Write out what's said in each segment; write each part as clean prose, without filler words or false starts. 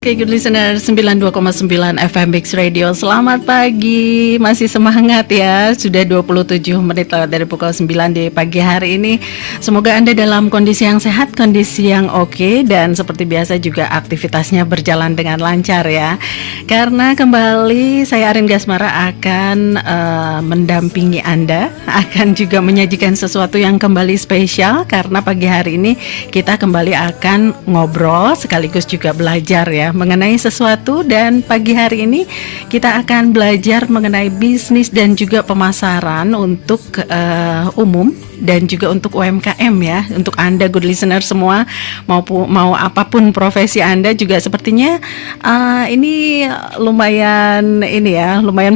Oke, good listener 92,9 FM Mix Radio. Selamat pagi, masih semangat ya. Sudah 27 menit lewat dari pukul 9 di pagi hari ini. Semoga Anda dalam kondisi yang sehat, kondisi yang oke, dan seperti biasa juga aktivitasnya berjalan dengan lancar ya. Karena kembali saya Arin Gasmara akan mendampingi Anda, akan juga menyajikan sesuatu yang kembali spesial. Karena pagi hari ini kita kembali akan ngobrol sekaligus juga belajar ya mengenai sesuatu, dan pagi hari ini kita akan belajar mengenai bisnis dan juga pemasaran untuk umum dan juga untuk UMKM ya. Untuk Anda good listener semua, mau apapun profesi Anda juga sepertinya ini lumayan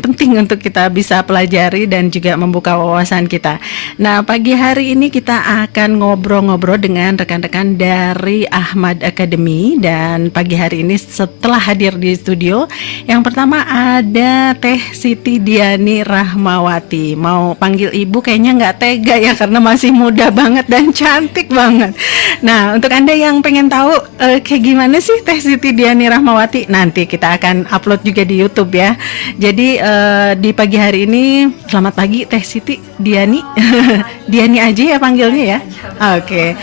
penting untuk kita bisa pelajari dan juga membuka wawasan kita. Nah, pagi hari ini kita akan ngobrol-ngobrol dengan rekan-rekan dari Ahmad Academy, dan pagi hari ini setelah hadir di studio, yang pertama ada Teh Siti Diani Rahmawati. Mau panggil ibu kayaknya nggak tega ya, karena masih muda banget dan cantik banget. Nah, untuk Anda yang pengen tahu kayak gimana sih Teh Siti Diani Rahmawati, nanti kita akan upload juga di YouTube ya. Jadi di pagi hari ini, selamat pagi Teh Siti Diani. Diani aja ya panggilnya ya. Oke.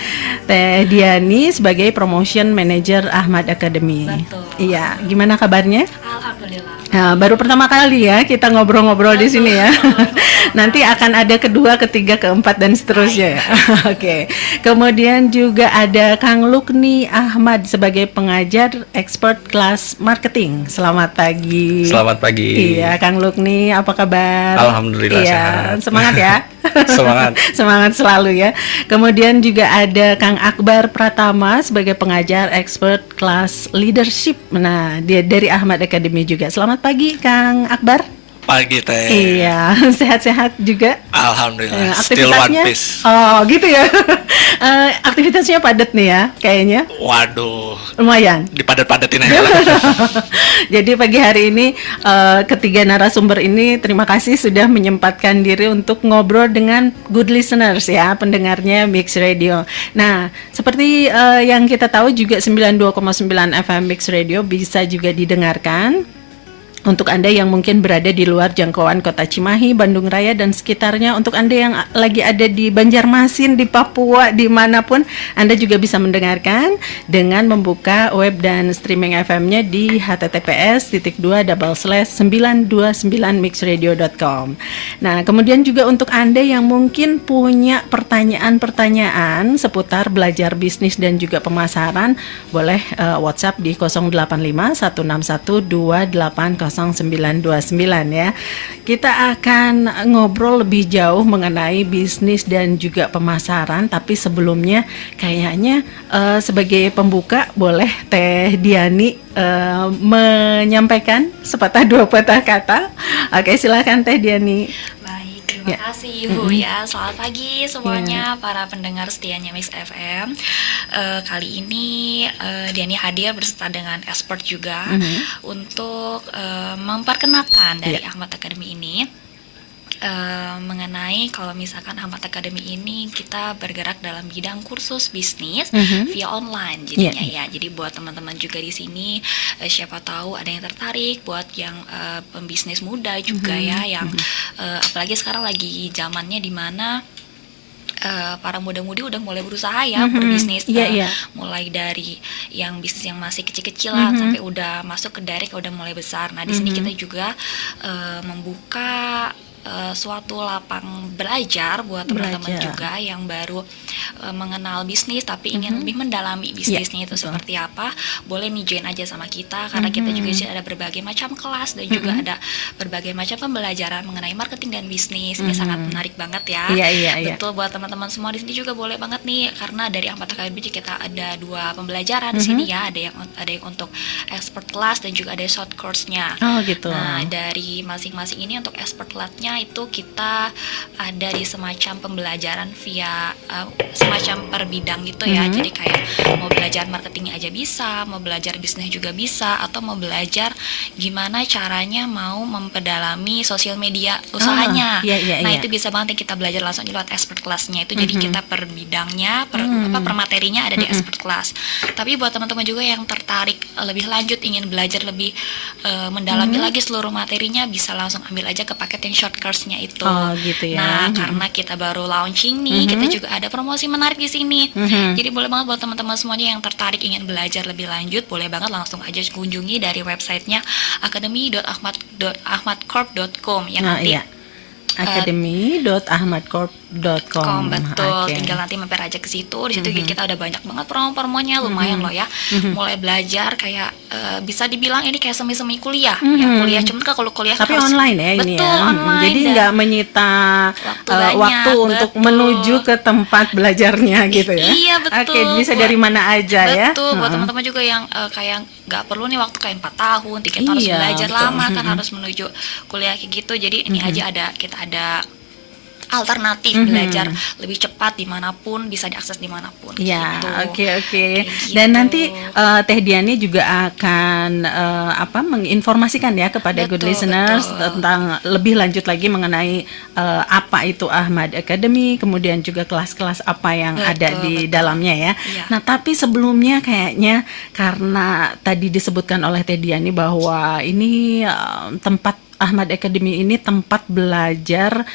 Teh Diani sebagai Promotion Manager Ahmad Academy. Betul. Iya, gimana kabarnya? Alhamdulillah. Nah, baru pertama kali ya kita ngobrol-ngobrol di sini ya. Nanti akan ada kedua, ketiga, keempat dan seterusnya ya. Oke. Kemudian juga ada Kang Lukni Ahmad sebagai pengajar expert kelas marketing. Selamat pagi. Selamat pagi. Iya, Kang Lukni, apa kabar? Alhamdulillah iya, sehat. Semangat ya. Semangat. Semangat selalu ya. Kemudian juga ada Kang Akbar Pratama sebagai pengajar expert kelas leadership. Nah, dia dari Ahmad Academy juga. Selamat pagi Kang Akbar. Pagi Teh. Iya, sehat-sehat juga. Alhamdulillah. Still one piece. Oh, gitu ya. Aktivitasnya padat nih ya, kayaknya. Waduh. Lumayan. Dipadat-padatin aja lah. Jadi pagi hari ini ketiga narasumber ini terima kasih sudah menyempatkan diri untuk ngobrol dengan good listeners ya, pendengarnya Mix Radio. Nah, seperti yang kita tahu juga 92,9 FM Mix Radio bisa juga didengarkan untuk Anda yang mungkin berada di luar jangkauan kota Cimahi, Bandung Raya dan sekitarnya. Untuk Anda yang lagi ada di Banjarmasin, di Papua, dimanapun, Anda juga bisa mendengarkan dengan membuka web dan streaming FM-nya di https://929mixradio.com. Nah, kemudian juga untuk Anda yang mungkin punya pertanyaan-pertanyaan seputar belajar bisnis dan juga pemasaran, boleh WhatsApp di 085 161 280 0929 ya. Kita akan ngobrol lebih jauh mengenai bisnis dan juga pemasaran, tapi sebelumnya kayaknya sebagai pembuka boleh Teh Diani menyampaikan sepatah dua patah kata. Oke, silakan Teh Diani. Baik, terima kasih Ibu ya. Selamat pagi semuanya para pendengar setianya Mix FM. Kali ini Diani hadir beserta dengan expert juga untuk memperkenalkan dari Ahmad Academy ini. Mengenai kalau misalkan Ahmad Academy ini kita bergerak dalam bidang kursus bisnis via online jadinya ya. Jadi buat teman-teman juga di sini siapa tahu ada yang tertarik, buat yang pembisnis muda juga ya, yang apalagi sekarang lagi zamannya di mana para muda-mudi udah mulai berusaha ya berbisnis, mulai dari yang bisnis yang masih kecil-kecil sampai udah masuk ke direct udah mulai besar. Nah, di sini kita juga membuka suatu lapang belajar buat teman-teman juga yang baru mengenal bisnis tapi ingin lebih mendalami bisnisnya itu seperti apa. Boleh nih join aja sama kita, karena kita juga sih ada berbagai macam kelas dan juga ada berbagai macam pembelajaran mengenai marketing dan bisnis. Ini sangat menarik banget ya. Betul, buat teman-teman semua di sini juga boleh banget nih, karena dari Ahmad Academy kita ada dua pembelajaran di sini ya. Ada yang untuk expert class dan juga ada short course-nya. Oh gitu. Nah, dari masing-masing ini untuk expert class-nya biasanya itu kita ada di semacam pembelajaran via semacam per bidang gitu ya. Jadi kayak mau belajar marketingnya aja bisa, mau belajar bisnis juga bisa, atau mau belajar gimana caranya mau memperdalami sosial media usahanya. Nah itu bisa banget kita belajar langsung lewat expert class-nya itu. Jadi kita per bidangnya, per materinya ada di expert class. Tapi buat teman-teman juga yang tertarik lebih lanjut, ingin belajar lebih mendalami lagi seluruh materinya, bisa langsung ambil aja ke paket yang short course-nya itu. Gitu ya. Nah, karena kita baru launching nih, kita juga ada promosi menarik di sini. Jadi boleh banget buat teman-teman semuanya yang tertarik ingin belajar lebih lanjut, boleh banget langsung aja kunjungi dari websitenya academy.ahmadcorp.com ya. Nanti academy.ahmadcorp.com. Betul, tinggal nanti mampir aja ke situ. Di situ kita udah banyak banget promo-promonya, lumayan loh ya. Mulai belajar kayak bisa dibilang ini kayak semi-semi kuliah. Ya kuliah, cuman kalau kuliah tapi harus online ya ini betul, ya. Online, jadi nggak menyita waktu untuk menuju ke tempat belajarnya gitu ya. Iya betul. Bisa dari mana aja ya. Betul, buat teman-teman juga yang kayak nggak perlu nih waktu kayak 4 tahun, 3 tahun harus belajar lama kan, harus menuju kuliah kayak gitu. Jadi ini aja kita ada alternatif belajar lebih cepat dimanapun, bisa diakses dimanapun. Ya, gitu. Oke. Dan nanti Teh Diani juga akan menginformasikan ya kepada good listeners tentang lebih lanjut lagi mengenai apa itu Ahmad Academy, kemudian juga kelas-kelas apa yang ada di dalamnya ya. Nah, tapi sebelumnya kayaknya karena tadi disebutkan oleh Teh Diani bahwa ini tempat Ahmad Academy ini tempat belajar.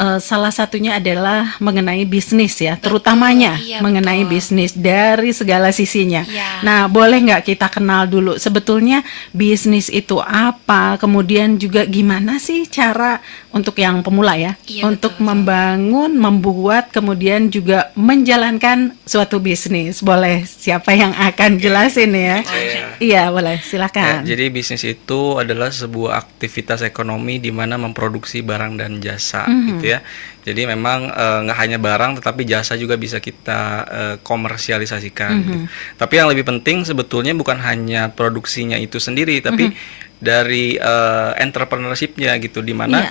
Salah satunya adalah mengenai bisnis ya, terutamanya mengenai bisnis dari segala sisinya. Nah, boleh nggak kita kenal dulu sebetulnya bisnis itu apa, kemudian juga gimana sih cara untuk yang pemula ya, untuk membangun, membuat, kemudian juga menjalankan suatu bisnis. Boleh, siapa yang akan jelasin ya? Iya, boleh, silakan. Jadi bisnis itu adalah sebuah aktivitas ekonomi di mana memproduksi barang dan jasa gitu ya. Jadi memang nggak hanya barang tetapi jasa juga bisa kita komersialisasikan gitu. Tapi yang lebih penting sebetulnya bukan hanya produksinya itu sendiri, tapi dari entrepreneurship-nya gitu, di mana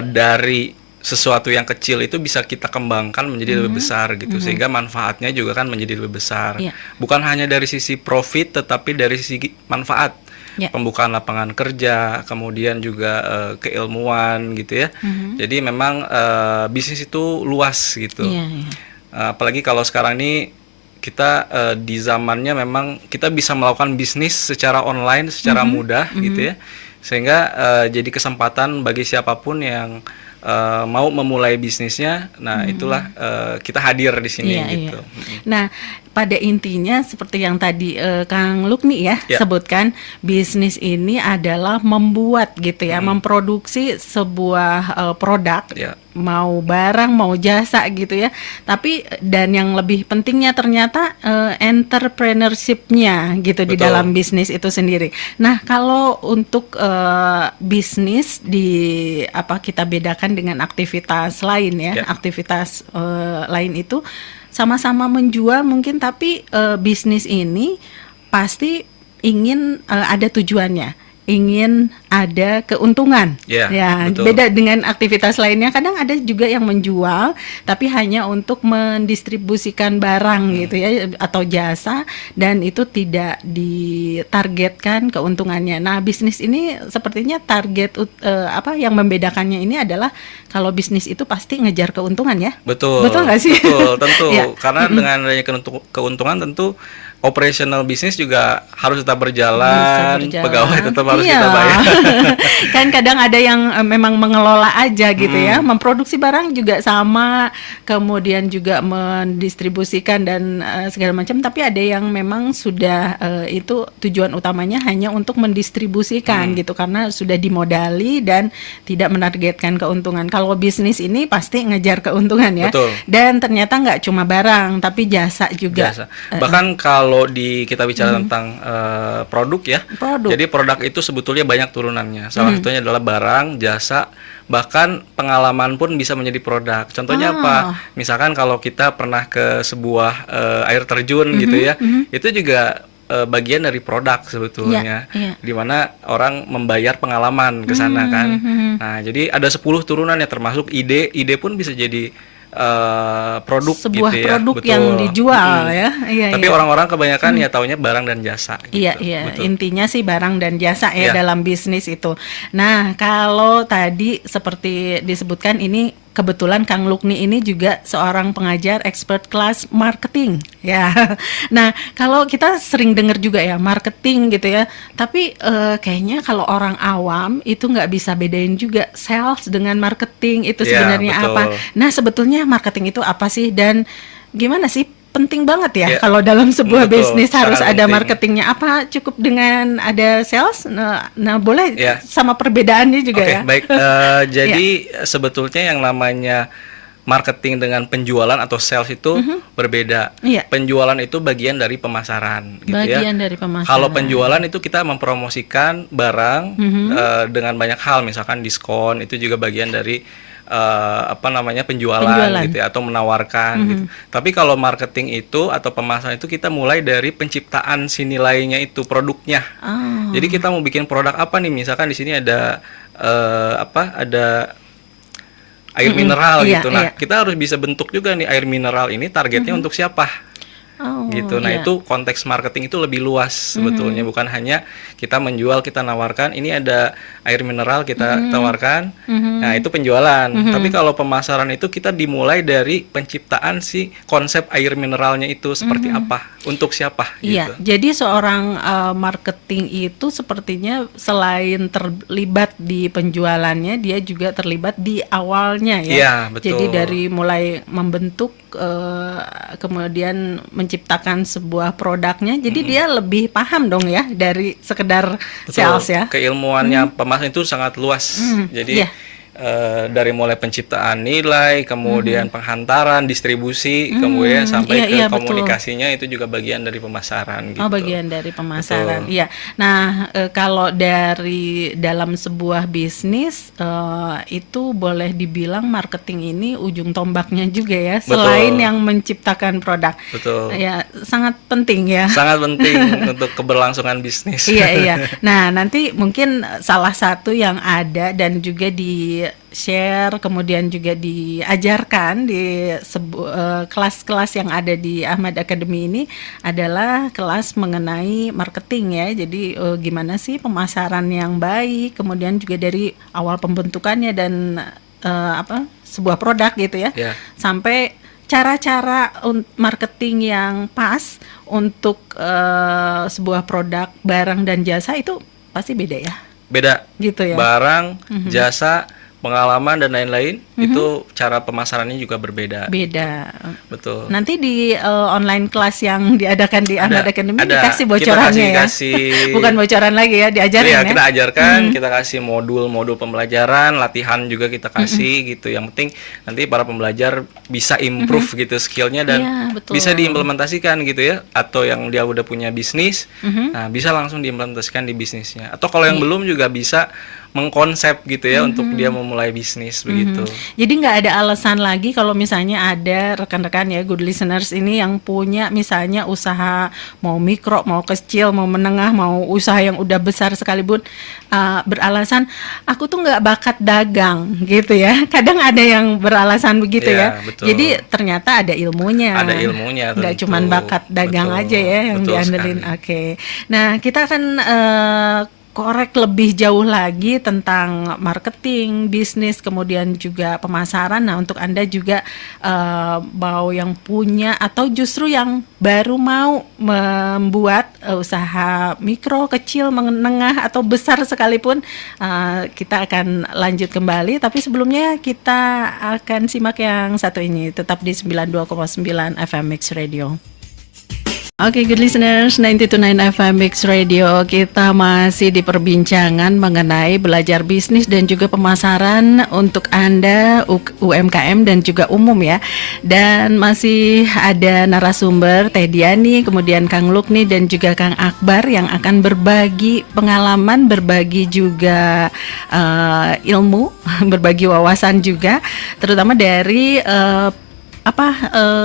dari sesuatu yang kecil itu bisa kita kembangkan menjadi lebih besar gitu, sehingga manfaatnya juga kan menjadi lebih besar. Bukan hanya dari sisi profit tetapi dari sisi manfaat. Pembukaan lapangan kerja, kemudian juga keilmuan gitu ya. Jadi memang bisnis itu luas gitu. Apalagi kalau sekarang ini kita di zamannya memang kita bisa melakukan bisnis secara online, secara mudah gitu ya. Sehingga jadi kesempatan bagi siapapun yang mau memulai bisnisnya. Nah, itulah kita hadir di sini gitu. Nah, pada intinya seperti yang tadi Kang Lukni ya sebutkan, bisnis ini adalah membuat gitu ya, memproduksi sebuah produk, mau barang mau jasa gitu ya. Tapi dan yang lebih pentingnya ternyata entrepreneurship-nya gitu. Betul. Di dalam bisnis itu sendiri. Nah, kalau untuk bisnis kita bedakan dengan aktivitas lain ya, aktivitas lain itu sama-sama menjual mungkin, tapi bisnis ini pasti ingin ada tujuannya, ingin ada keuntungan. Betul. Beda dengan aktivitas lainnya, kadang ada juga yang menjual tapi hanya untuk mendistribusikan barang gitu ya, atau jasa, dan itu tidak ditargetkan keuntungannya. Nah, bisnis ini sepertinya target yang membedakannya ini adalah kalau bisnis itu pasti ngejar keuntungan ya. Betul nggak sih? Betul, tentu. Karena dengan adanya keuntungan tentu operational bisnis juga harus tetap berjalan. Pegawai tetap harus kita bayar. Kan kadang ada yang memang mengelola aja gitu ya, memproduksi barang juga sama, kemudian juga mendistribusikan dan segala macam, tapi ada yang memang sudah itu tujuan utamanya hanya untuk mendistribusikan gitu, karena sudah dimodali dan tidak menargetkan keuntungan. Kalau bisnis ini pasti ngejar keuntungan ya. Betul. Dan ternyata nggak cuma barang tapi jasa juga. Bahkan kalau kita bicara tentang produk ya. Jadi produk itu sebetulnya banyak turunannya. Salah satunya adalah barang, jasa, bahkan pengalaman pun bisa menjadi produk. Contohnya apa? Misalkan kalau kita pernah ke sebuah air terjun gitu ya, itu juga bagian dari produk sebetulnya, di mana orang membayar pengalaman ke sana kan. Nah, jadi ada 10 turunan ya, termasuk ide pun bisa jadi produk sebuah gitu ya. produk Betul. yang dijual ya. Tapi orang-orang kebanyakan ya taunya barang dan jasa gitu. Iya, Betul. intinya sih barang dan jasa ya dalam bisnis itu. Nah, kalau tadi seperti disebutkan ini kebetulan Kang Lukni ini juga seorang pengajar expert kelas marketing ya. Nah, kalau kita sering dengar juga ya marketing gitu ya, tapi kayaknya kalau orang awam itu nggak bisa bedain juga sales dengan marketing itu sebenarnya betul. apa. Nah, sebetulnya marketing itu apa sih dan gimana sih? Penting banget ya kalau dalam sebuah betul, bisnis harus ada penting. marketingnya. Apa cukup dengan ada sales? Nah boleh sama perbedaannya juga ya. Baik. Jadi sebetulnya yang namanya marketing dengan penjualan atau sales itu berbeda. Penjualan itu bagian dari pemasaran, gitu bagian ya. dari pemasaran. Kalau penjualan itu kita mempromosikan barang dengan banyak hal, misalkan diskon itu juga bagian dari penjualan gitu ya, atau menawarkan gitu. Tapi kalau marketing itu atau pemasaran itu kita mulai dari penciptaan si nilainya itu produknya. Jadi kita mau bikin produk apa nih? Misalkan di sini ada ada air mineral gitu. Nah, kita harus bisa bentuk juga nih air mineral ini targetnya untuk siapa. Gitu. Nah, itu konteks marketing itu lebih luas sebetulnya, bukan hanya kita menjual, kita nawarkan ini ada air mineral kita tawarkan. Nah, itu penjualan. Tapi kalau pemasaran itu kita dimulai dari penciptaan si konsep air mineralnya itu seperti apa, untuk siapa gitu. Jadi seorang marketing itu sepertinya selain terlibat di penjualannya, dia juga terlibat di awalnya ya. Iya, betul. Jadi dari mulai membentuk kemudian menciptakan sebuah produknya, jadi dia lebih paham dong ya dari sekedar sales ya. Keilmuannya pemasaran itu sangat luas. Jadi dari mulai penciptaan nilai, kemudian penghantaran, distribusi, kemudian sampai ke komunikasinya, itu juga bagian dari pemasaran gitu. Bagian dari pemasaran. Iya. Nah, kalau dari dalam sebuah bisnis itu boleh dibilang marketing ini ujung tombaknya juga ya, selain yang menciptakan produk. Betul. Ya, sangat penting ya. Sangat penting untuk keberlangsungan bisnis. Iya. Nah, nanti mungkin salah satu yang ada dan juga di share kemudian juga diajarkan di kelas-kelas yang ada di Ahmad Academy ini adalah kelas mengenai marketing ya. Jadi gimana sih pemasaran yang baik, kemudian juga dari awal pembentukannya dan sebuah produk gitu ya. Sampai cara-cara marketing yang pas untuk sebuah produk, barang dan jasa itu pasti beda ya. Beda. Gitu ya. Barang, jasa, pengalaman dan lain-lain itu cara pemasarannya juga berbeda. Beda. Betul. Nanti di online kelas yang diadakan di Ahmad Academy dikasih bocorannya kita ya. Bukan bocoran lagi ya, diajarin ya. Kita ajarkan, kita kasih modul-modul pembelajaran, latihan juga kita kasih gitu. Yang penting nanti para pembelajar bisa improve gitu skillnya dan bisa diimplementasikan gitu ya. Atau yang dia udah punya bisnis, nah bisa langsung diimplementasikan di bisnisnya. Atau kalau yang belum juga bisa mengkonsep gitu ya untuk dia memulai bisnis begitu. Jadi nggak ada alasan lagi kalau misalnya ada rekan-rekan ya good listeners ini yang punya misalnya usaha mau mikro, mau kecil, mau menengah, mau usaha yang udah besar sekalipun beralasan aku tuh nggak bakat dagang gitu ya. Kadang ada yang beralasan begitu ya. Betul. Jadi ternyata ada ilmunya. Ada ilmunya. Nggak cuma bakat dagang aja ya yang diandelin. Oke. Nah kita akan korek lebih jauh lagi tentang marketing, bisnis, kemudian juga pemasaran. Nah, untuk Anda juga mau yang punya atau justru yang baru mau membuat usaha mikro, kecil, menengah atau besar sekalipun, kita akan lanjut kembali. Tapi sebelumnya kita akan simak yang satu ini, tetap di 92,9 FM Mix Radio. Oke, good listeners, 92.9 FM Mix Radio. Kita masih di perbincangan mengenai belajar bisnis dan juga pemasaran untuk Anda UMKM dan juga umum ya. Dan masih ada narasumber Teh Diani, kemudian Kang Lukni dan juga Kang Akbar yang akan berbagi pengalaman, berbagi juga ilmu, berbagi wawasan juga, terutama dari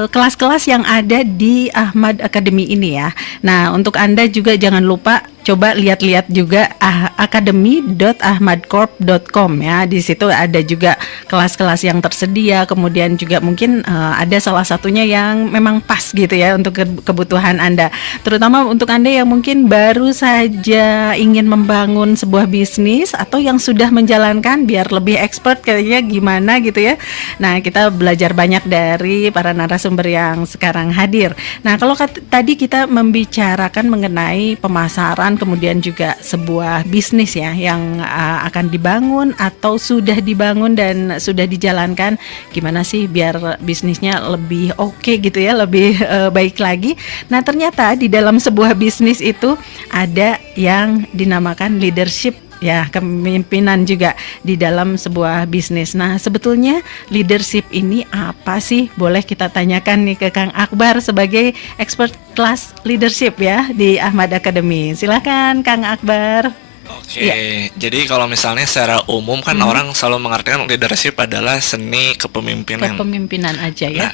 kelas-kelas yang ada di Ahmad Academy ini ya. Nah, untuk Anda juga jangan lupa coba lihat-lihat juga academy.ahmadcorp.com ya. Di situ ada juga kelas-kelas yang tersedia, kemudian juga mungkin ada salah satunya yang memang pas gitu ya untuk kebutuhan Anda. Terutama untuk Anda yang mungkin baru saja ingin membangun sebuah bisnis atau yang sudah menjalankan biar lebih expert kayaknya gimana gitu ya. Nah, kita belajar banyak dari para narasumber yang sekarang hadir. Nah, kalau tadi kita membicarakan mengenai pemasaran, kemudian juga sebuah bisnis ya yang akan dibangun atau sudah dibangun dan sudah dijalankan, gimana sih biar bisnisnya lebih oke gitu ya, lebih baik lagi. Nah, ternyata di dalam sebuah bisnis itu ada yang dinamakan leadership ya, kepemimpinan juga di dalam sebuah bisnis. Nah, sebetulnya leadership ini apa sih? Boleh kita tanyakan nih ke Kang Akbar sebagai expert kelas leadership ya di Ahmad Academy. Silakan Kang Akbar. Oke, jadi kalau misalnya secara umum kan orang selalu mengartikan leadership adalah seni kepemimpinan. Kepemimpinan aja ya,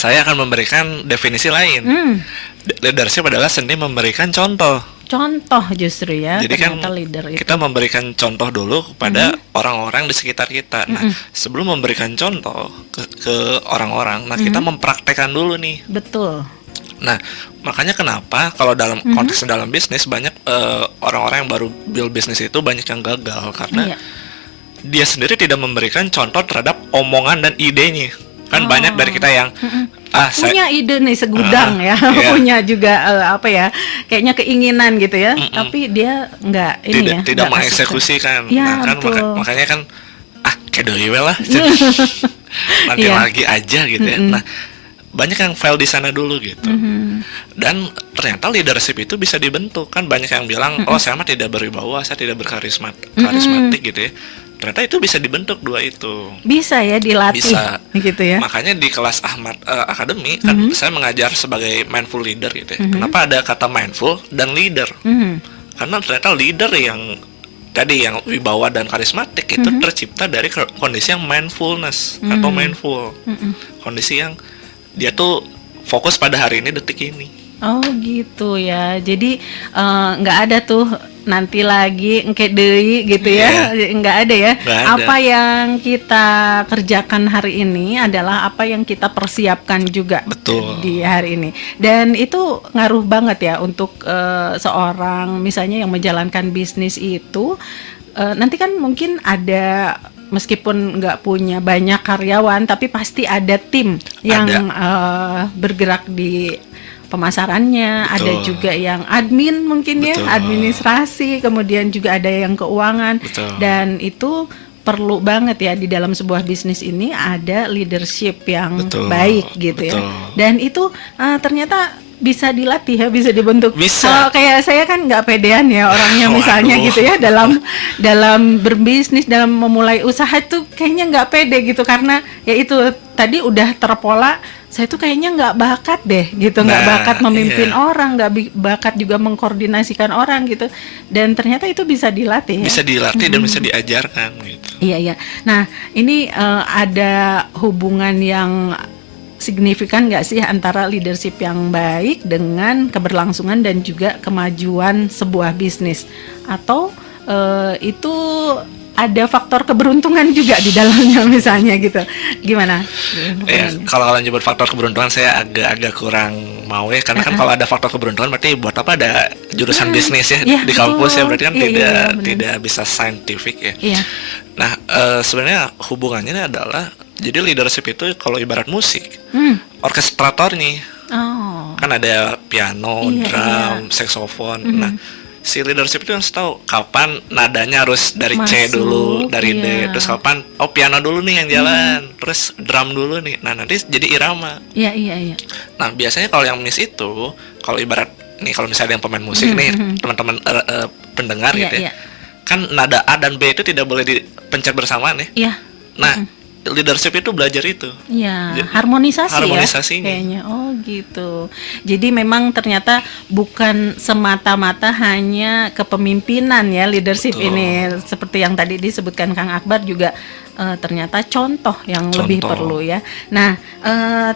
saya akan memberikan definisi lain. Leadership adalah seni memberikan contoh. Contoh justru ya. Jadi kan leader itu. kita memberikan contoh dulu kepada orang-orang di sekitar kita. Nah, sebelum memberikan contoh ke orang-orang, nah kita mempraktekkan dulu nih. Betul. Nah, makanya kenapa kalau dalam konteks dalam bisnis banyak orang-orang yang baru build bisnis itu banyak yang gagal karena dia sendiri tidak memberikan contoh terhadap omongan dan idenya. Kan banyak dari kita yang punya ide nih segudang ya, punya juga kayaknya keinginan gitu ya, tapi dia tidak mengeksekusikan. Ya, nah, kan makanya kan kayak deui we lah. Nanti lagi aja gitu ya. Nah, banyak yang fail di sana dulu gitu. Dan ternyata leadership itu bisa dibentuk. Kan banyak yang bilang, oh saya mah tidak berwibawa, saya tidak karismatik gitu ya. Ternyata itu bisa dibentuk dua itu. Bisa ya dilatih. Bisa. Gitu ya. Makanya di kelas Ahmad Academy kan saya mengajar sebagai mindful leader gitu ya. Kenapa ada kata mindful dan leader? Karena ternyata leader yang tadi yang wibawa dan karismatik itu tercipta dari kondisi yang mindfulness atau mindful. Kondisi yang dia tuh fokus pada hari ini, detik ini. Oh gitu ya. Jadi nggak ada tuh nanti lagi engke deui gitu ya. Nggak ada ya. Apa yang kita kerjakan hari ini adalah apa yang kita persiapkan juga. Betul. Di hari ini. Dan itu ngaruh banget ya untuk seorang misalnya yang menjalankan bisnis itu. Nanti kan mungkin ada, meskipun nggak punya banyak karyawan, tapi pasti ada tim yang bergerak di pemasarannya. Betul. Ada juga yang admin mungkin. Betul. Ya, administrasi, kemudian juga ada yang keuangan. Betul. Dan itu perlu banget ya di dalam sebuah bisnis ini ada leadership yang baik gitu. Betul. Ya. Dan itu ternyata bisa dilatih ya, bisa dibentuk. Bisa. Kayak saya kan nggak pedean ya orangnya misalnya gitu ya dalam berbisnis, dalam memulai usaha itu kayaknya nggak pede gitu karena ya itu tadi udah terpola. Saya tuh kayaknya nggak bakat deh gitu, nggak bakat memimpin orang, nggak bakat juga mengkoordinasikan orang gitu. Dan ternyata itu bisa dilatih. Ya? Bisa dilatih dan bisa diajarkan gitu. Iya. Nah ini ada hubungan yang signifikan nggak sih antara leadership yang baik dengan keberlangsungan dan juga kemajuan sebuah bisnis? Atau itu ada faktor keberuntungan juga di dalamnya misalnya gitu, gimana? Kalau kalian nyebut faktor keberuntungan saya agak kurang mau ya, karena kan kalau ada faktor keberuntungan berarti buat apa ada jurusan bisnis ya di kampus ya, berarti kan tidak bisa scientific ya. Nah sebenarnya hubungannya adalah jadi leadership itu kalau ibarat musik, orkestratornya kan ada piano, drum, saksofon. Nah si leadership itu yang tahu kapan nadanya harus dari C dulu, dari D, terus kapan piano dulu nih yang jalan, terus drum dulu nih. Nah nanti jadi irama. Iya. Nah biasanya kalau yang miss itu, kalau ibarat nih kalau misalnya yang pemain musik nih teman-teman pendengar gitu ya, kan nada A dan B itu tidak boleh dipencet bersamaan ya. Iya. Nah leadership itu belajar itu. Iya, harmonisasi ya kayaknya. Oh gitu. Jadi memang ternyata bukan semata-mata hanya kepemimpinan ya leadership. Betul. Ini seperti yang tadi disebutkan Kang Akbar juga ternyata contoh yang lebih perlu ya. Nah,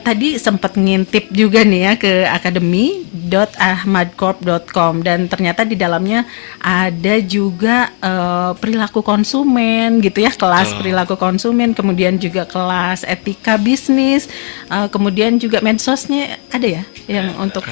tadi sempat ngintip juga nih ya ke academy.ahmadcorp.com, dan ternyata di dalamnya ada juga perilaku konsumen gitu ya, kelas perilaku konsumen, kemudian juga kelas etika bisnis, kemudian juga medsosnya ada ya yang untuk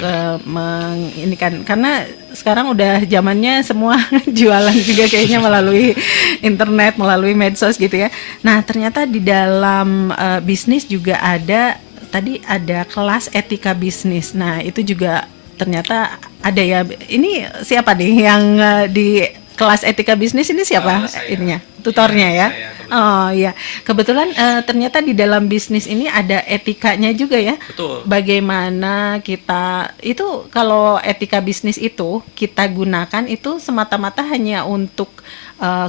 ini kan, karena sekarang udah zamannya semua jualan juga kayaknya melalui internet, melalui medsos gitu ya. Nah, ternyata di dalam bisnis juga ada, tadi ada kelas etika bisnis. Nah, itu juga ternyata ada ya. Ini siapa nih yang di kelas etika bisnis ini, siapa ininya? Tutornya ya? Oh iya, kebetulan ternyata di dalam bisnis ini ada etikanya juga ya. Betul. Bagaimana kita itu, kalau etika bisnis itu kita gunakan itu semata-mata hanya untuk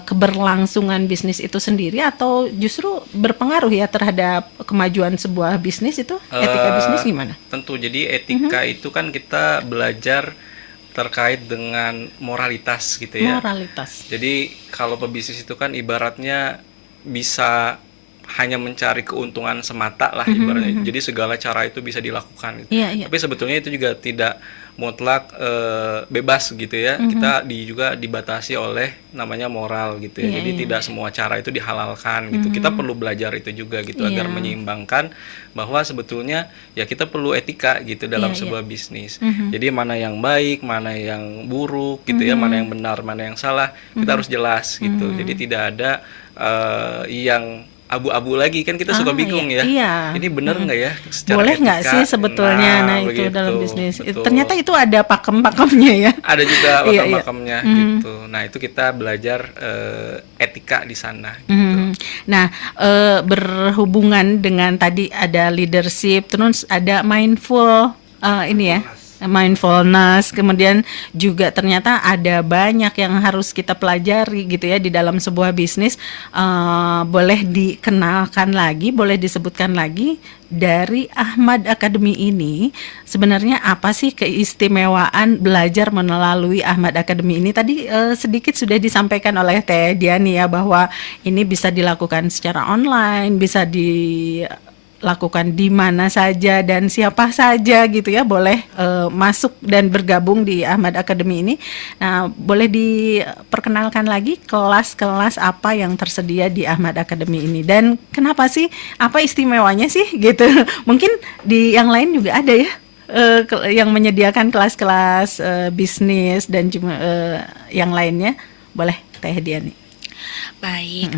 keberlangsungan bisnis itu sendiri, atau justru berpengaruh ya terhadap kemajuan sebuah bisnis itu? Etika bisnis gimana? Tentu, jadi etika itu kan kita belajar terkait dengan moralitas gitu ya. Moralitas. Jadi kalau pebisnis itu kan ibaratnya bisa hanya mencari keuntungan semata lah ibaratnya. Jadi segala cara itu bisa dilakukan gitu. Tapi sebetulnya itu juga tidak mutlak bebas gitu ya. Kita juga dibatasi oleh namanya moral gitu ya. Jadi tidak semua cara itu dihalalkan gitu. Kita perlu belajar itu juga gitu agar menyeimbangkan bahwa sebetulnya ya kita perlu etika gitu dalam sebuah bisnis. Jadi mana yang baik, mana yang buruk gitu ya, mana yang benar, mana yang salah, kita harus jelas gitu. Jadi tidak ada yang abu-abu lagi, kan kita suka bingung ya. Ini benar nggak ya secara boleh nggak sih sebetulnya? Nah itu begitu, dalam bisnis. Ternyata itu ada pakem-pakemnya ya. Ada juga pakem-pakemnya gitu. Nah itu kita belajar etika di sana. Gitu. Nah berhubungan dengan tadi ada leadership, terus ada mindful ini ya. Mindfulness, kemudian juga ternyata ada banyak yang harus kita pelajari gitu ya di dalam sebuah bisnis. Boleh dikenalkan lagi, boleh disebutkan lagi dari Ahmad Academy ini sebenarnya apa sih keistimewaan belajar melalui Ahmad Academy ini? Tadi sedikit sudah disampaikan oleh Teh Diani ya, bahwa ini bisa dilakukan secara online, bisa lakukan di mana saja dan siapa saja gitu ya, boleh masuk dan bergabung di Ahmad Academy ini. Nah, boleh diperkenalkan lagi kelas-kelas apa yang tersedia di Ahmad Academy ini, dan kenapa sih, apa istimewanya sih gitu. Mungkin di yang lain juga ada ya yang menyediakan kelas-kelas bisnis dan juga yang lainnya. Boleh Teh Diani. Baik,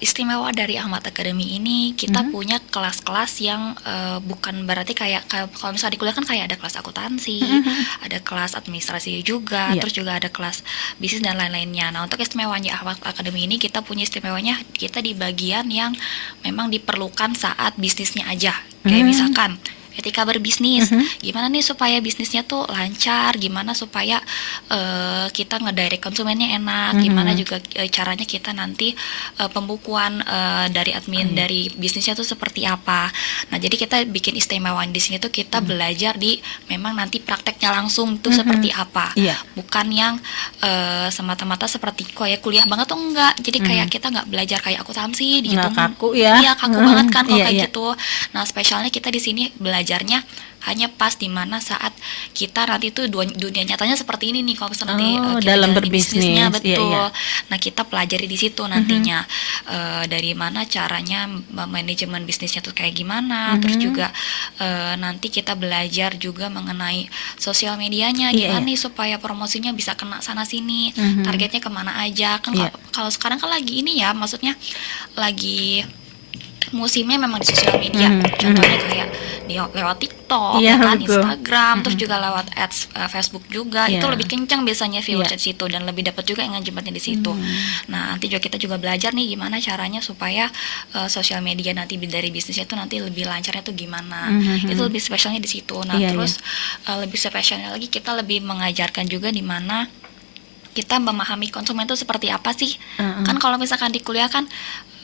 istimewa dari Ahmad Academy ini kita punya kelas-kelas yang bukan berarti kayak kalau misalnya di kuliah kan kayak ada kelas akuntansi, ada kelas administrasi juga, terus juga ada kelas bisnis dan lain-lainnya. Nah, untuk istimewanya Ahmad Academy ini kita punya istimewanya, kita di bagian yang memang diperlukan saat bisnisnya aja. Kayak misalkan etika berbisnis, gimana nih supaya bisnisnya tuh lancar, gimana supaya kita ngedirect konsumennya enak, gimana juga caranya kita nanti pembukuan dari admin dari bisnisnya tuh seperti apa. Nah, jadi kita bikin istimewaan di sini tuh kita belajar di memang nanti prakteknya langsung tuh seperti apa, bukan yang semata-mata seperti kayak kuliah banget tuh enggak. Jadi kayak kita nggak belajar kayak akuntansi dihitung, kaku ya. Iya, kaku banget kan kalau kayak gitu. Nah, spesialnya kita di sini belajarnya hanya pas di mana saat kita nanti tuh dunia nyatanya seperti ini nih, kalau misalnya nanti kita dalam berbisnisnya betul. Nah, kita pelajari di situ nantinya dari mana caranya manajemen bisnisnya tuh kayak gimana, terus juga nanti kita belajar juga mengenai sosial medianya, gimana nih supaya promosinya bisa kena sana sini, targetnya kemana aja kan. Kalau sekarang kan lagi ini ya, maksudnya lagi musimnya memang di sosial media, contohnya kayak lewat TikTok, kan, Instagram, terus juga lewat ads Facebook juga, itu lebih kencang biasanya viewers di situ dan lebih dapat juga engagementnya di situ. Nah, nanti juga kita juga belajar nih gimana caranya supaya sosial media nanti dari bisnisnya itu nanti lebih lancarnya tuh gimana. Itu lebih spesialnya di situ. Nah, terus lebih spesialnya lagi kita lebih mengajarkan juga di mana kita memahami konsumen itu seperti apa sih. Kan kalau misalkan di kuliah kan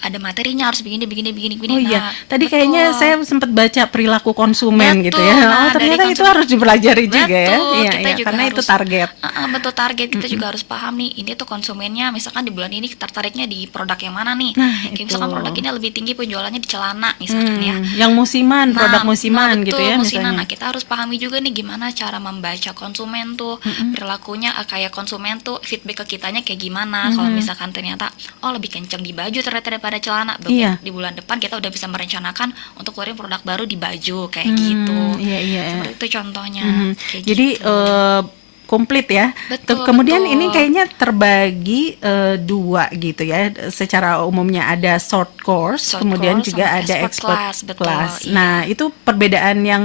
ada materinya harus begini. Oh iya, Nah, tadi betul. kayaknya saya sempat baca perilaku konsumen gitu Betul. ya. Nah, Ternyata dari itu harus dipelajari juga ya. Betul, Iya, kita iya, juga karena itu harus target. betul target kita juga harus paham nih. Ini tuh konsumennya misalkan di bulan ini tertariknya di produk yang mana nih? Nah, Kayak itu. misalkan produk ini lebih tinggi penjualannya di celana misalkan ya. Yang musiman, produk musiman gitu betul, ya musiman. misalnya. Nah, kita harus pahami juga nih gimana cara membaca konsumen tuh, perilakunya kayak konsumen tuh feedback ke kitanya kayak gimana. Kalau misalkan ternyata lebih kenceng di baju ternyata daripada celana, Iya. di bulan depan kita udah bisa merencanakan untuk keluarin produk baru di baju kayak gitu. Iya. Seperti itu contohnya. Kayak Jadi gitu. komplit ya. Betul, Kemudian betul. ini kayaknya terbagi dua gitu ya. Secara umumnya ada short course, Short kemudian course juga sama ada expert expert class, betul, class. iya. Nah, itu perbedaan yang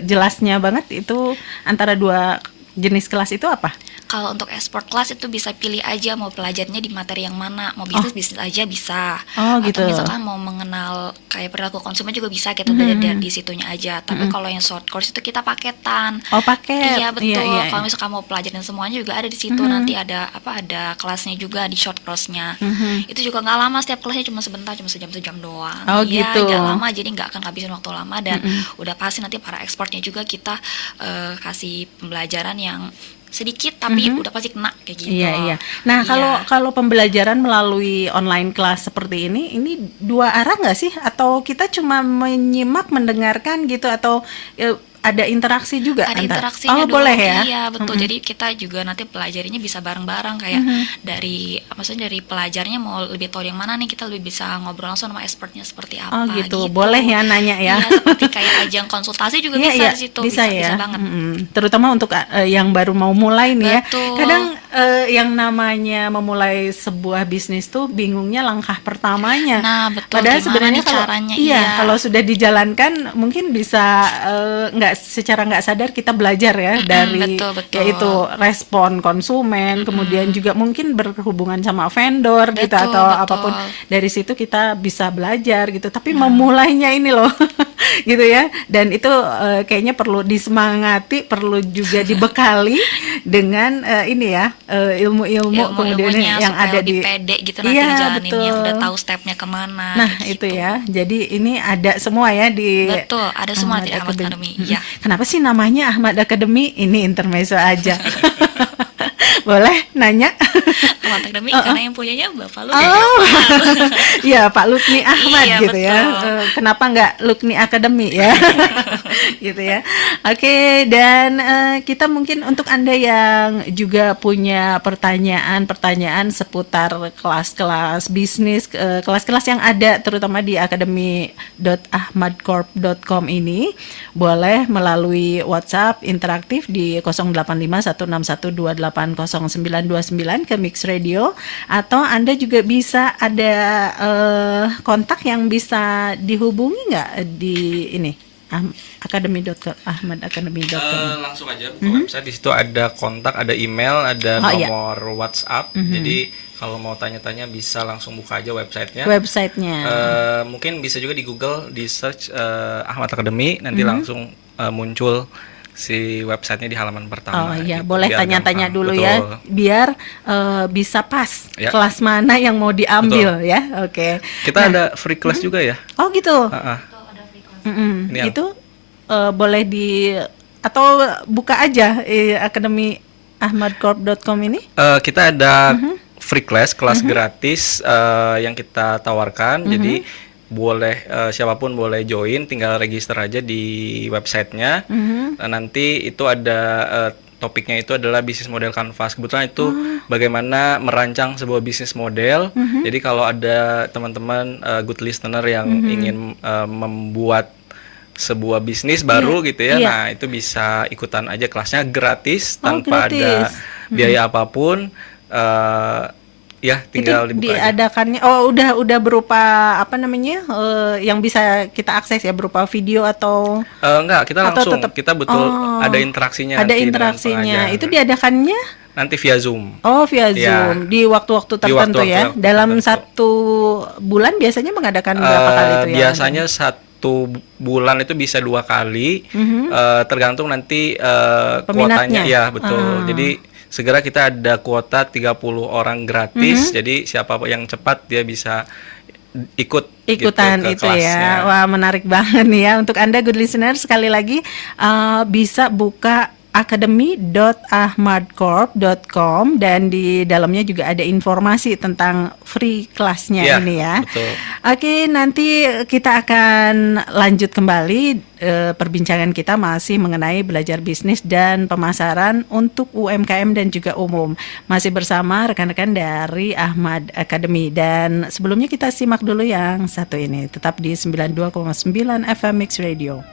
jelasnya banget itu antara dua jenis kelas itu apa? Kalau untuk expert class itu bisa pilih aja mau belajarnya di materi yang mana, mau bisnis aja bisa, Oh, gitu. atau misalkan mau mengenal kayak perilaku konsumen juga bisa kita belajar di situnya aja. Tapi kalau yang short course itu kita paketan. Oh, paket. Iya betul. Iya. Kalau misalkan mau pelajarin semuanya juga ada di situ. Nanti ada ada kelasnya juga di short course-nya. Itu juga nggak lama, setiap kelasnya cuma sebentar, cuma sejam doang. Oh, Iya, gitu. nggak lama, jadi nggak akan ngabisin waktu lama dan udah pasti nanti para expertnya juga kita kasih pembelajaran yang sedikit tapi udah pasti kena kayak gitu. Iya. Nah, Iya. kalau pembelajaran melalui online kelas seperti ini dua arah nggak sih? Atau kita cuma menyimak, mendengarkan gitu? Atau ada interaksi juga? Ada antar? interaksinya dong. Boleh ya? Iya betul. Jadi kita juga nanti pelajarinya bisa bareng-bareng kayak maksudnya dari pelajarnya mau lebih tahu yang mana nih, kita lebih bisa ngobrol langsung sama expertnya seperti apa. Oh gitu. Boleh ya nanya ya? Iya, seperti kayak ajang konsultasi juga bisa di situ. Bisa ya. Bisa banget. Terutama untuk yang baru mau mulai nih ya. Betul. Kadang yang namanya memulai sebuah bisnis tuh bingungnya langkah pertamanya. Nah, betul. Padahal Gimana sebenarnya nih kalau caranya? iya, Iya. kalau sudah dijalankan mungkin bisa secara nggak sadar kita belajar ya dari betul. yaitu respon konsumen, kemudian juga mungkin berhubungan sama vendor gitu atau Betul. apapun. Dari situ kita bisa belajar gitu. Tapi memulainya ini loh gitu ya. Dan itu kayaknya perlu disemangati, perlu juga dibekali dengan ini ya ilmu-ilmu kemudian yang ada lebih di pede gitu nanti iya, dijalaninnya, betul. udah tahu stepnya kemana. Nah kayak itu gitu. ya. Jadi ini ada semua ya di Betul, ada semua di Ahmad Academy. Academy. Iya. Kenapa sih namanya Ahmad Academy? Ini intermezzo aja. Boleh nanya? Ahmad Academy karena yang punyanya Bapak lu. Oh, iya Pak Lukni Ahmad Iya, gitu ya. betul. Kenapa nggak Lukni Academy ya? Gitu ya. Oke, dan kita mungkin untuk Anda yang juga punya pertanyaan seputar kelas-kelas bisnis, kelas-kelas yang ada terutama di academy.ahmadcorp.com ini, boleh melalui WhatsApp interaktif di 085161280929 ke Mix Radio, atau Anda juga bisa ada kontak yang bisa dihubungi nggak di ini ahmadacademy.com. Langsung aja buka website, di situ ada kontak, ada email, ada nomor WhatsApp. Jadi kalau mau tanya-tanya bisa langsung buka aja websitenya. Mungkin bisa juga di Google di search Ahmad Academy, nanti langsung muncul si websitenya di halaman pertama. Oh iya, gitu, boleh biar tanya-tanya gampang. dulu Betul. ya, biar bisa pas Ya. kelas mana yang mau diambil ya. Oke. Kita ada free class juga ya. Oh gitu. Ini yang- Itu boleh atau buka aja Akademi ahmadcorp.com ini? Kita ada free class, kelas gratis yang kita tawarkan. Jadi boleh siapapun boleh join, tinggal register aja di websitenya. Nanti itu ada topiknya itu adalah bisnis model kanvas. Kebetulan itu bagaimana merancang sebuah bisnis model. Jadi kalau ada teman-teman good listener yang ingin membuat sebuah bisnis baru gitu ya, nah itu bisa ikutan aja kelasnya gratis tanpa ada biaya apapun. Ya tinggal itu dibuka aja. diadakannya udah berupa apa namanya yang bisa kita akses ya, berupa video atau Enggak, kita atau langsung tetap- kita betul ada interaksinya ada nanti dengan interaksinya. pengajar. Itu diadakannya Nanti via Zoom. via Ya. Zoom di waktu-waktu tertentu waktu-waktu ya. tertentu. Dalam satu bulan biasanya mengadakan berapa kali itu ya? Biasanya 1 bulan itu bisa 2 kali, tergantung nanti Peminatnya. kuotanya. Ya betul. Jadi segera kita ada kuota 30 orang gratis. Jadi siapa yang cepat dia bisa ikutan gitu, itu ya. Wah, menarik banget nih ya. Untuk Anda good listener, sekali lagi bisa buka academy.ahmadcorp.com dan di dalamnya juga ada informasi tentang free kelasnya ini ya. Betul. Oke, nanti kita akan lanjut kembali perbincangan kita masih mengenai belajar bisnis dan pemasaran untuk UMKM dan juga umum. Masih bersama rekan-rekan dari Ahmad Academy, dan sebelumnya kita simak dulu yang satu ini. Tetap di 92,9 FM Mix Radio.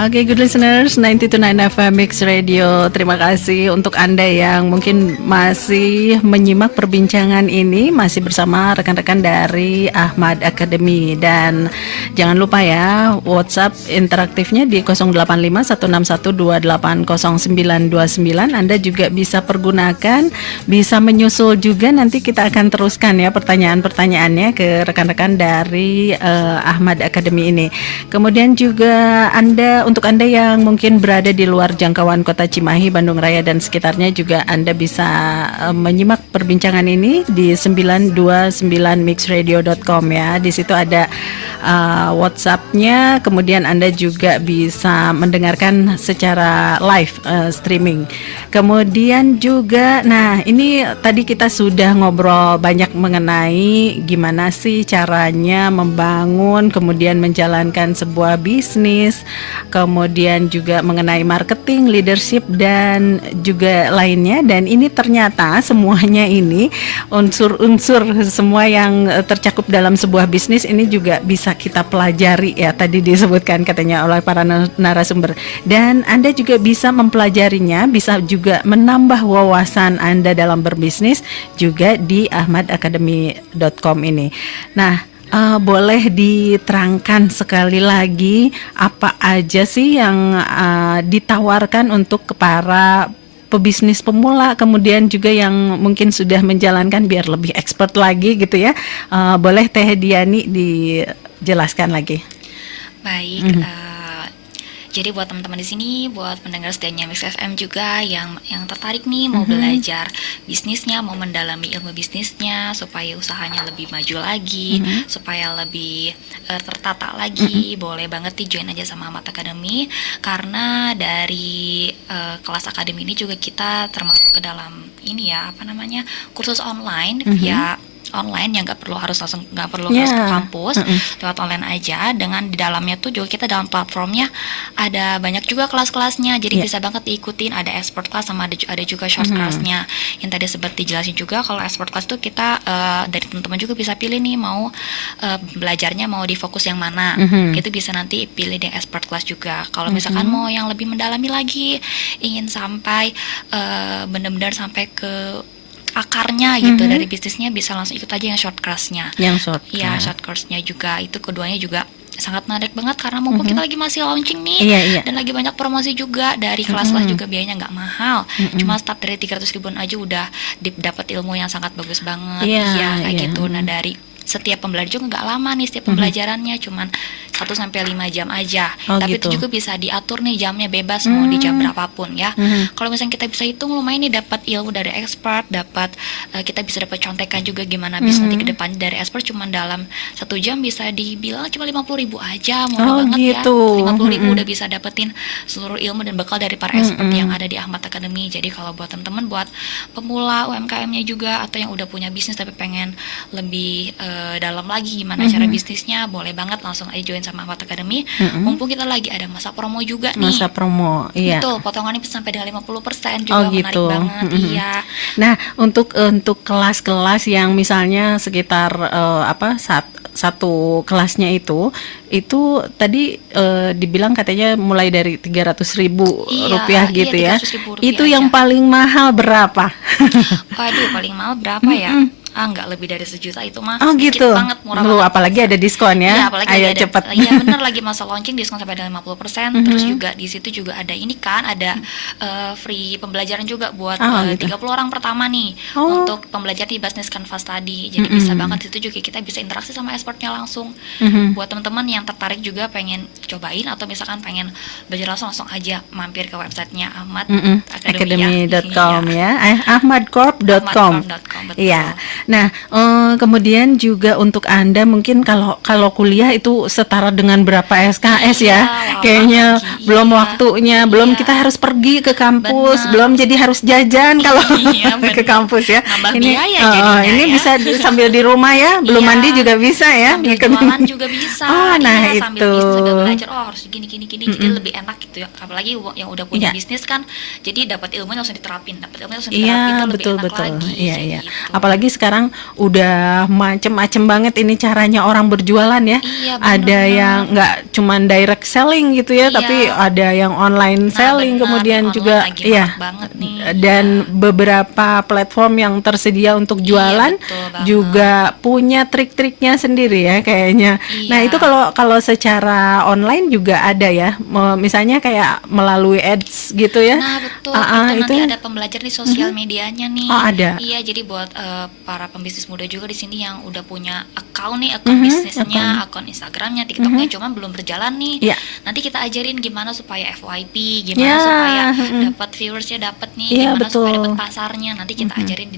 Oke, good listeners, 92.9 FM Mix Radio. Terima kasih untuk Anda yang mungkin masih menyimak perbincangan ini, masih bersama rekan-rekan dari Ahmad Academy. Dan jangan lupa ya, WhatsApp interaktifnya di 085161280929. Anda juga bisa pergunakan, bisa menyusul juga. Nanti kita akan teruskan ya pertanyaan-pertanyaannya ke rekan-rekan dari Ahmad Academy ini. Kemudian juga untuk Anda yang mungkin berada di luar jangkauan kota Cimahi, Bandung Raya dan sekitarnya, juga Anda bisa menyimak perbincangan ini di 929mixradio.com ya. Di situ ada WhatsApp-nya, kemudian Anda juga bisa mendengarkan secara live streaming. Kemudian juga, nah ini tadi kita sudah ngobrol banyak mengenai gimana sih caranya membangun, kemudian menjalankan sebuah bisnis, kemudian juga mengenai marketing, leadership, dan juga lainnya. Dan ini ternyata semuanya ini unsur-unsur semua yang tercakup dalam sebuah bisnis ini juga bisa kita pelajari ya, tadi disebutkan katanya oleh para narasumber. Dan Anda juga bisa mempelajarinya, bisa juga menambah wawasan Anda dalam berbisnis juga di ahmadacademy.com ini. Nah, boleh diterangkan sekali lagi apa aja sih yang ditawarkan untuk para pebisnis pemula, kemudian juga yang mungkin sudah menjalankan biar lebih expert lagi gitu ya. Boleh Teh Diani dijelaskan lagi. Baik. Jadi buat teman-teman di sini, buat pendengar setianya Mix FM juga yang tertarik nih mau belajar bisnisnya, mau mendalami ilmu bisnisnya supaya usahanya lebih maju lagi, supaya lebih tertata lagi, boleh banget nih join aja sama Ahmad Academy, karena dari kelas akademi ini juga kita termasuk ke dalam ini ya, kursus online via online yang nggak perlu harus ke kampus, lewat online aja. Dengan di dalamnya tuh juga kita dalam platformnya ada banyak juga kelas-kelasnya, jadi bisa banget diikutin. Ada expert class sama ada juga short classnya. Yang tadi sempat dijelasin juga, kalau expert class tuh kita dari teman-teman juga bisa pilih nih mau belajarnya mau di fokus yang mana. Itu bisa nanti pilih di expert class juga. Kalau misalkan mau yang lebih mendalami lagi, ingin sampai benar-benar sampai ke akarnya gitu dari bisnisnya, bisa langsung ikut aja yang short course-nya. Ya, short course-nya juga itu keduanya juga sangat menarik banget karena mumpung kita lagi masih launching nih, dan lagi banyak promosi juga dari kelas-kelas juga, biayanya nggak mahal, cuma start dari 300 ribuan aja udah dapat ilmu yang sangat bagus banget. Gitu. Nah, dari setiap pembelajaran juga nggak lama nih, setiap pembelajarannya cuman 1-5 jam aja. Tapi itu juga bisa diatur nih jamnya, bebas mau di jam berapapun ya. Kalau misalnya kita bisa hitung lumayan nih, dapat ilmu dari expert, kita bisa dapat contekan juga gimana bisnis nanti ke depannya dari expert. Cuman dalam 1 jam bisa dibilang cuma 50.000 aja, murah banget gitu. Ya. 50.000 udah bisa dapetin seluruh ilmu dan bekal dari para expert yang ada di Ahmad Academy. Jadi kalau buat teman-teman, buat pemula UMKM-nya juga, atau yang udah punya bisnis tapi pengen lebih dalam lagi gimana cara bisnisnya, boleh banget langsung aja join sama Ahmad Academy. Mumpung kita lagi ada masa promo juga nih. Masa promo, iya. Betul, potongannya bisa sampai dengan 50% juga, menarik banget. Iya. Nah, untuk kelas-kelas yang misalnya sekitar satu kelasnya itu tadi dibilang katanya mulai dari 300.000 rupiah gitu ya. Itu yang paling mahal berapa? Waduh, paling mahal berapa ya? Nggak lebih dari 1 juta itu mah. Gitu. Banget, murah banget. Apalagi ada diskon ya. Ayo cepet. Iya benar, lagi masa launching diskon sampai dengan 50%. Terus juga di situ juga ada ini kan, ada free pembelajaran juga buat 30 orang pertama nih untuk pembelajaran di Business Canvas tadi. Jadi bisa banget di situ juga kita bisa interaksi sama expertnya langsung. Buat teman-teman yang tertarik juga pengen cobain atau misalkan pengen belajar langsung aja mampir ke websitenya Ahmad Academy.com ya. ahmadcorp.com. Iya. Nah, kemudian juga untuk Anda mungkin kalau kuliah itu setara dengan berapa SKS ya? Kayaknya belum waktunya, belum kita harus pergi ke kampus, belum jadi harus jajan kalau ke kampus ya. Nambah Ini biaya jadinya ini ya. bisa sambil di rumah ya, belum mandi juga bisa ya. Sambil jualan juga bisa. Nah, sambil itu. bisnis juga belajar harus gini jadi lebih enak gitu ya. Apalagi yang udah punya bisnis kan, jadi dapat ilmunya langsung diterapin, itu lebih enak lagi. Iya. Apalagi sekarang udah macem-macem banget ini caranya orang berjualan ya. Ada yang nggak cuman direct selling gitu ya, tapi ada yang online selling, kemudian juga dan beberapa platform yang tersedia untuk jualan juga punya trik-triknya sendiri ya kayaknya. Nah, itu kalau secara online juga ada ya. Misalnya kayak melalui ads gitu ya. Nah, betul. Itu nanti ada pembelajaran di sosial medianya nih. Oh, ada. Iya, jadi buat para pembisnis muda juga di sini yang udah punya akun bisnisnya, akun Instagramnya, TikToknya, cuma belum berjalan nih. Nanti kita ajarin gimana supaya FYP, gimana supaya dapat viewersnya, dapat nih, gimana supaya dapat pasarnya. Nanti kita ajarin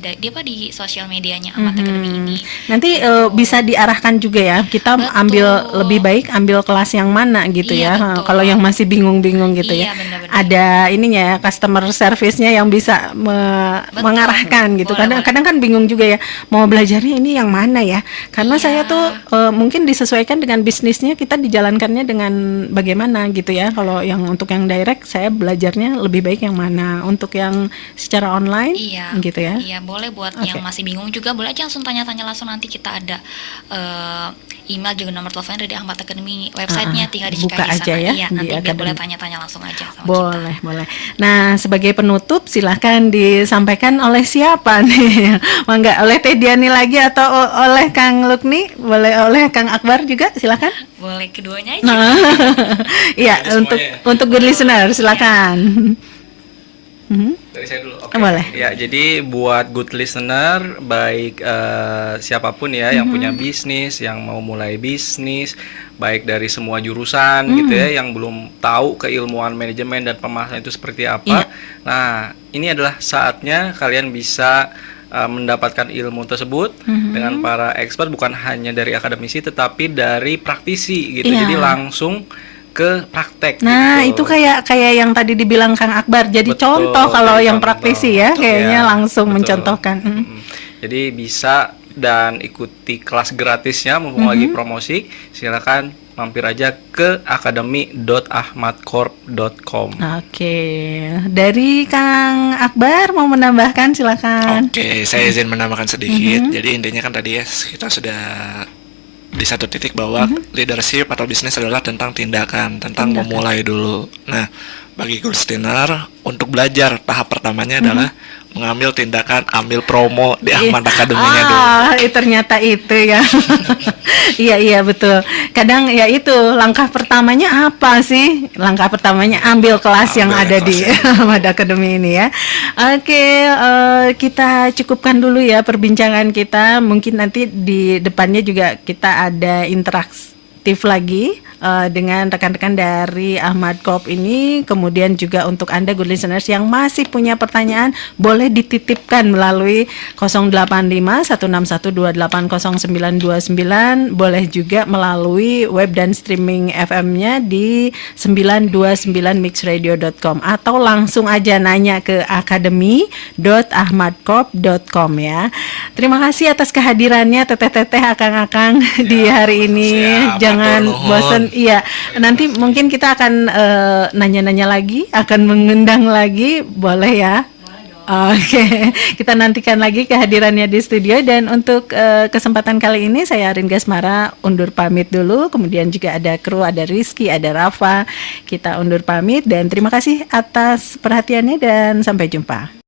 di sosial medianya Ahmad Academy ini. Nanti bisa diarahkan juga ya. Kita lebih baik ambil kelas yang mana gitu ya. Kalau yang masih bingung-bingung gitu ya. Bener-bener. Ada ininya ya, customer service-nya yang bisa mengarahkan gitu. Kadang kan bingung juga ya, mau belajarnya ini yang mana ya. Karena saya tuh mungkin disesuaikan dengan bisnisnya, kita dijalankannya dengan bagaimana gitu ya. Kalau yang untuk yang direct, saya belajarnya lebih baik yang mana. Untuk yang secara online gitu ya. Iya, boleh buat yang masih bingung juga, boleh aja langsung tanya-tanya langsung. Nanti kita ada email juga, nomor telepon dari Ahmad Academy, websitenya tinggal buka di aja sana. ya. Iya, nanti biar boleh tanya-tanya langsung aja sama boleh. Nah, sebagai penutup silahkan disampaikan oleh siapa nih? Mangga, oleh Teh Diani lagi atau oleh Kang Lukni? Boleh oleh Kang Akbar juga, silakan. Boleh keduanya aja. Iya, untuk good listener silakan. Dari saya dulu. Boleh. Ya, jadi buat good listener, baik siapapun ya yang punya bisnis, yang mau mulai bisnis, baik dari semua jurusan gitu ya, yang belum tahu keilmuan manajemen dan pemasaran itu seperti apa. Nah, ini adalah saatnya kalian bisa mendapatkan ilmu tersebut dengan para expert, bukan hanya dari akademisi tetapi dari praktisi gitu. Jadi langsung ke praktek. Nah, gitu. Itu kayak yang tadi dibilang Kang Akbar. Jadi contoh kalau yang praktisi ya, kayaknya langsung mencontohkan. Jadi bisa dan ikuti kelas gratisnya mumpung lagi promosi. Silakan mampir aja ke academy.ahmadcorp.com. Oke. Dari Kang Akbar mau menambahkan, silakan. Oke, saya izin menambahkan sedikit. Jadi intinya kan tadi ya kita sudah di satu titik bahwa leadership atau bisnis adalah tentang tindakan, tentang memulai dulu. Nah, bagi Gulstiner untuk belajar tahap pertamanya adalah mengambil tindakan, ambil promo di Ahmad Academy-nya dulu. Ternyata itu ya. Iya betul. Kadang ya itu langkah pertamanya apa sih? Langkah pertamanya ambil kelas yang ada di Ahmad Academy ini ya. Oke, kita cukupkan dulu ya perbincangan kita. Mungkin nanti di depannya juga kita ada interaktif lagi dengan rekan-rekan dari Ahmad Corp ini. Kemudian juga untuk Anda good listeners yang masih punya pertanyaan, boleh dititipkan melalui 085-161280929, boleh juga melalui web dan streaming FM-nya di 929mixradio.com, atau langsung aja nanya ke academy.ahmadcorp.com ya. Terima kasih atas kehadirannya teteh-teteh, akang-akang di hari ini. Jangan bosan. Iya, nanti mungkin kita akan nanya-nanya lagi, akan mengundang lagi, boleh ya? Oke, kita nantikan lagi kehadirannya di studio. Dan untuk kesempatan kali ini saya Arin Gasmara undur pamit dulu. Kemudian juga ada kru, ada Rizky, ada Rafa. Kita undur pamit dan terima kasih atas perhatiannya dan sampai jumpa.